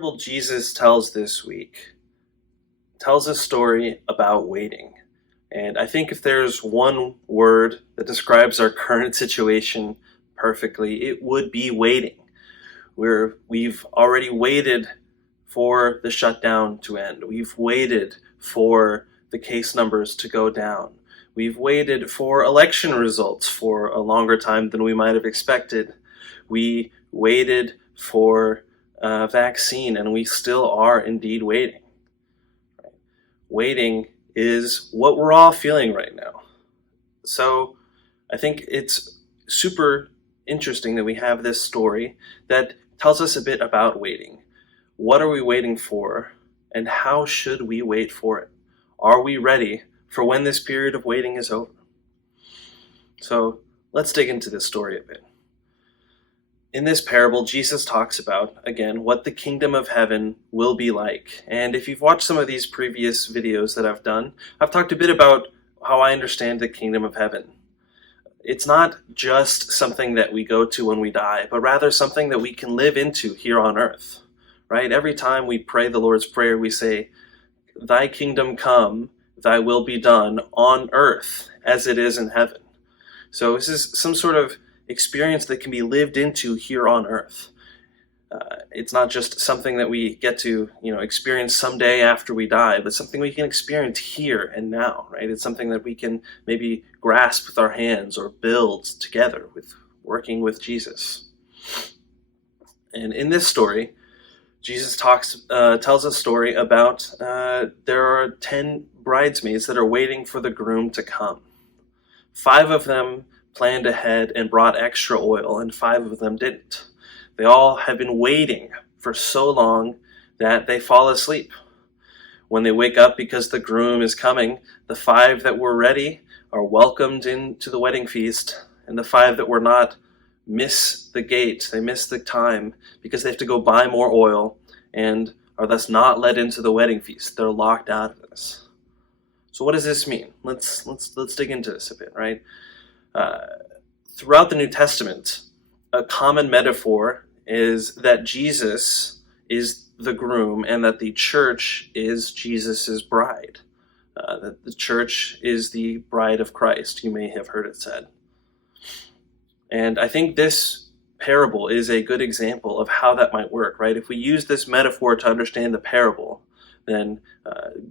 parable Jesus tells this week tells a story about waiting. And I think if there's one word that describes our current situation perfectly, it would be waiting. We've already waited for the shutdown to end. We've waited for the case numbers to go down. We've waited for election results for a longer time than we might have expected. We waited for a vaccine, and we still are indeed waiting. Waiting is what we're all feeling right now. So I think it's super interesting that we have this story that tells us a bit about waiting. What are we waiting for, and how should we wait for it? Are we ready for when this period of waiting is over? So let's dig into this story a bit. In this parable, Jesus talks about, again, what the kingdom of heaven will be like. And if you've watched some of these previous videos that I've done, I've talked a bit about how I understand the kingdom of heaven. It's not just something that we go to when we die, but rather something that we can live into here on earth, right? Every time we pray the Lord's Prayer, we say, "Thy kingdom come, thy will be done on earth as it is in heaven." So this is some sort of experience that can be lived into here on earth. It's not just something that we get to, experience someday after we die, but something we can experience here and now, right? It's something that we can maybe grasp with our hands or build together with working with Jesus. And in this story, Jesus tells a story about there are 10 bridesmaids that are waiting for the groom to come. 5 of them planned ahead and brought extra oil, and 5 of them didn't. They all have been waiting for so long that they fall asleep. When they wake up because the groom is coming, the 5 that were ready are welcomed into the wedding feast, and the 5 that were not miss the gate. They miss the time because they have to go buy more oil and are thus not let into the wedding feast. They're locked out of this. So what does this mean? Let's dig into this a bit, right? Throughout the New Testament, a common metaphor is that Jesus is the groom and that the church is Jesus's bride. That the church is the bride of Christ. You may have heard it said. And I think this parable is a good example of how that might work, right? If we use this metaphor to understand the parable, then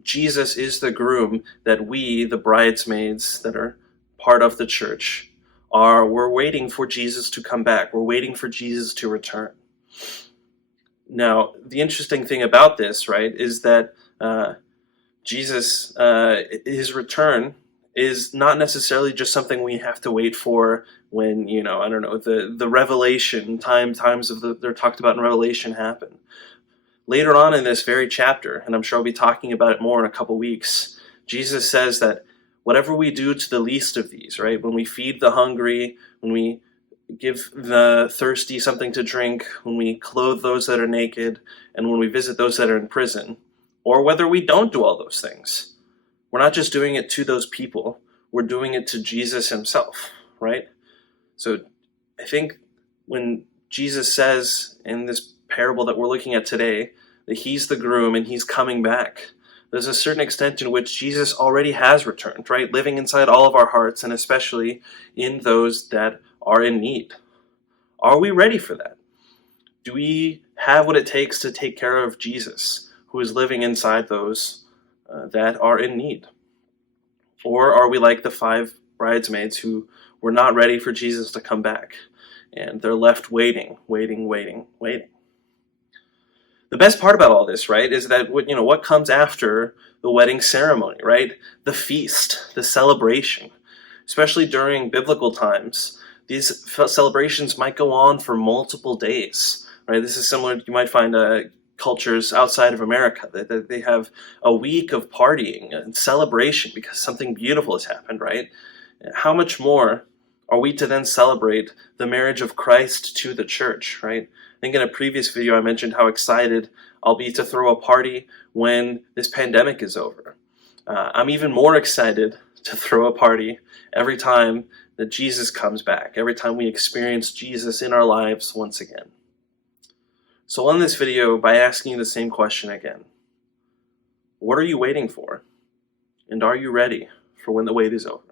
Jesus is the groom that we, the bridesmaids that are part of the church, we're waiting for Jesus to come back. We're waiting for Jesus to return. Now, the interesting thing about this, right, is that Jesus, his return is not necessarily just something we have to wait for when, the revelation, times they're talked about in Revelation happen. Later on in this very chapter, and I'm sure I'll be talking about it more in a couple weeks, Jesus says that whatever we do to the least of these, right? When we feed the hungry, when we give the thirsty something to drink, when we clothe those that are naked, and when we visit those that are in prison, or whether we don't do all those things, we're not just doing it to those people, we're doing it to Jesus himself, right? So I think when Jesus says in this parable that we're looking at today that he's the groom and he's coming back, there's a certain extent in which Jesus already has returned, right? Living inside all of our hearts, and especially in those that are in need. Are we ready for that? Do we have what it takes to take care of Jesus, who is living inside those that are in need? Or are we like the 5 bridesmaids who were not ready for Jesus to come back, and they're left waiting? The best part about all this, right, is that what comes after the wedding ceremony, right? The feast, the celebration. Especially during biblical times, these celebrations might go on for multiple days, right? This is similar, you might find cultures outside of America, that they have a week of partying and celebration because something beautiful has happened, right? How much more are we to then celebrate the marriage of Christ to the church, right? I think in a previous video I mentioned how excited I'll be to throw a party when this pandemic is over. I'm even more excited to throw a party every time that Jesus comes back, every time we experience Jesus in our lives once again. So I'll end this video by asking you the same question again. What are you waiting for? And are you ready for when the wait is over?